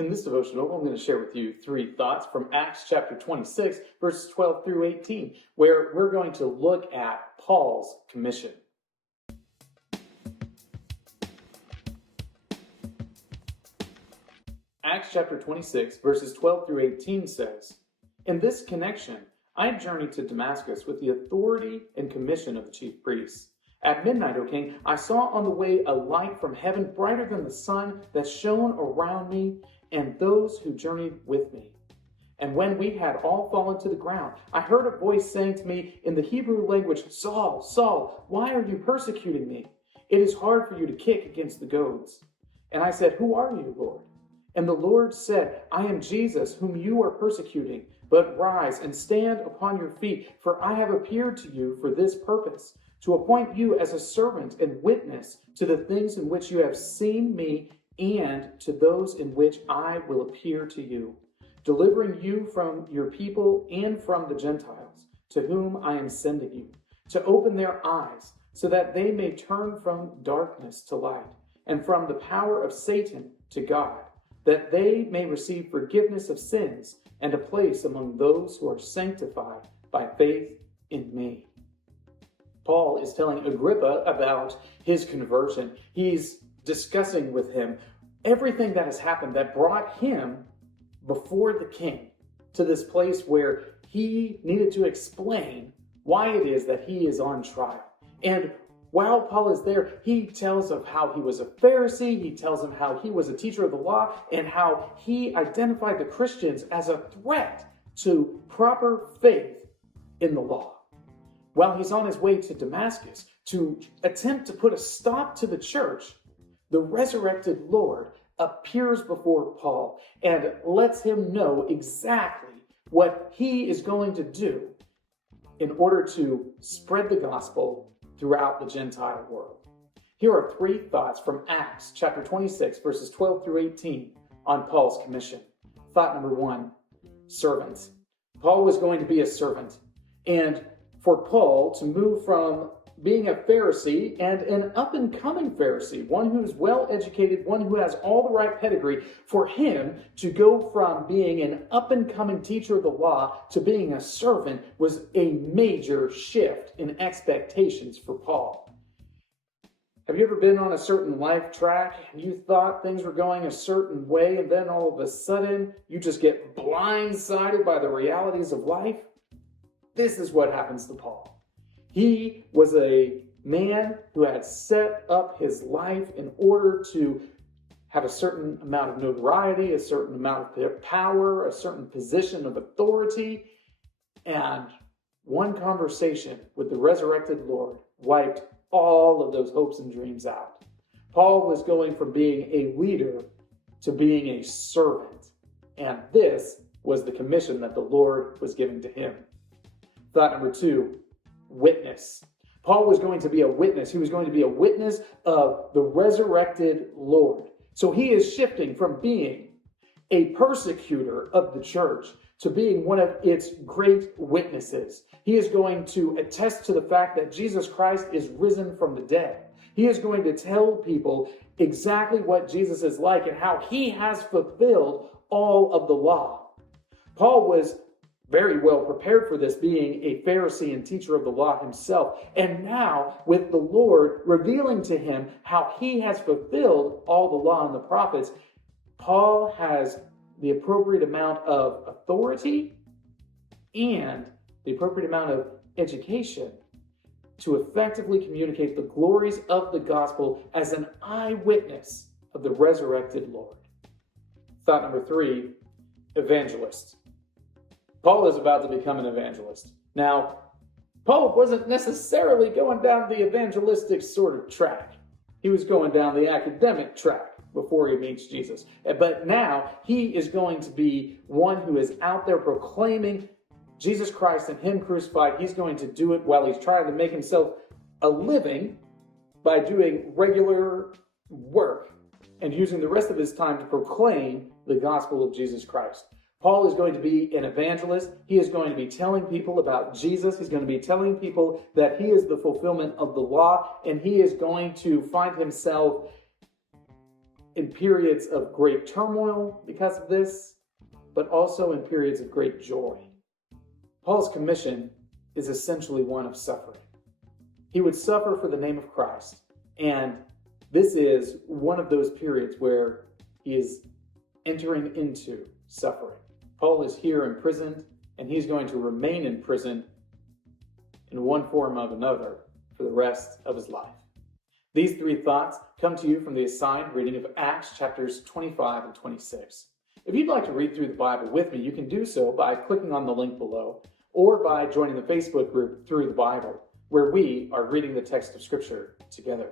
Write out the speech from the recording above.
In this devotional, I'm going to share with you 3 thoughts from Acts chapter 26, verses 12 through 18, where we're going to look at Paul's commission. Acts chapter 26, verses 12 through 18 says, "In this connection, I journeyed to Damascus with the authority and commission of the chief priests. At midnight, O king, I saw on the way a light from heaven brighter than the sun that shone around me and those who journeyed with me. And when we had all fallen to the ground, I heard a voice saying to me in the Hebrew language, 'Saul, Saul, why are you persecuting me? It is hard for you to kick against the goads.' And I said, 'Who are you, Lord?' And the Lord said, 'I am Jesus, whom you are persecuting. But rise and stand upon your feet, for I have appeared to you for this purpose, to appoint you as a servant and witness to the things in which you have seen me and to those in which I will appear to you, delivering you from your people and from the Gentiles, to whom I am sending you, to open their eyes, so that they may turn from darkness to light, and from the power of Satan to God, that they may receive forgiveness of sins and a place among those who are sanctified by faith in me.'" Paul is telling Agrippa about his conversion. He's discussing with him everything that has happened that brought him before the king to this place where he needed to explain why it is that he is on trial. And while Paul is there, he tells of how he was a Pharisee, he tells him how he was a teacher of the law, and how he identified the Christians as a threat to proper faith in the law. While he's on his way to Damascus to attempt to put a stop to the church, the resurrected Lord appears before Paul and lets him know exactly what he is going to do in order to spread the gospel throughout the Gentile world. Here are 3 thoughts from Acts chapter 26, verses 12 through 18 on Paul's commission. Thought number 1, servant. Paul was going to be a servant. And for Paul to move from being a Pharisee and an up-and-coming Pharisee, one who's well-educated, one who has all the right pedigree, for him to go from being an up-and-coming teacher of the law to being a servant was a major shift in expectations for Paul. Have you ever been on a certain life track and you thought things were going a certain way, and then all of a sudden you just get blindsided by the realities of life? This is what happens to Paul. He was a man who had set up his life in order to have a certain amount of notoriety, a certain amount of power, a certain position of authority. And one conversation with the resurrected Lord wiped all of those hopes and dreams out. Paul was going from being a leader to being a servant. And this was the commission that the Lord was giving to him. Thought number 2, witness. Paul was going to be a witness. He was going to be a witness of the resurrected Lord. So he is shifting from being a persecutor of the church to being one of its great witnesses. He is going to attest to the fact that Jesus Christ is risen from the dead. He is going to tell people exactly what Jesus is like and how he has fulfilled all of the law. Paul was very well prepared for this, being a Pharisee and teacher of the law himself. And now, with the Lord revealing to him how he has fulfilled all the law and the prophets, Paul has the appropriate amount of authority and the appropriate amount of education to effectively communicate the glories of the gospel as an eyewitness of the resurrected Lord. Thought number 3, evangelist. Paul is about to become an evangelist. Now, Paul wasn't necessarily going down the evangelistic sort of track. He was going down the academic track before he meets Jesus. But now he is going to be one who is out there proclaiming Jesus Christ and him crucified. He's going to do it while he's trying to make himself a living by doing regular work and using the rest of his time to proclaim the gospel of Jesus Christ. Paul is going to be an evangelist. He is going to be telling people about Jesus. He's going to be telling people that he is the fulfillment of the law, and he is going to find himself in periods of great turmoil because of this, but also in periods of great joy. Paul's commission is essentially one of suffering. He would suffer for the name of Christ, and this is one of those periods where he is entering into suffering. Paul is here imprisoned, and he's going to remain in prison in one form or another for the rest of his life. These three thoughts come to you from the assigned reading of Acts chapters 25 and 26. If you'd like to read through the Bible with me, you can do so by clicking on the link below or by joining the Facebook group Through the Bible, where we are reading the text of Scripture together.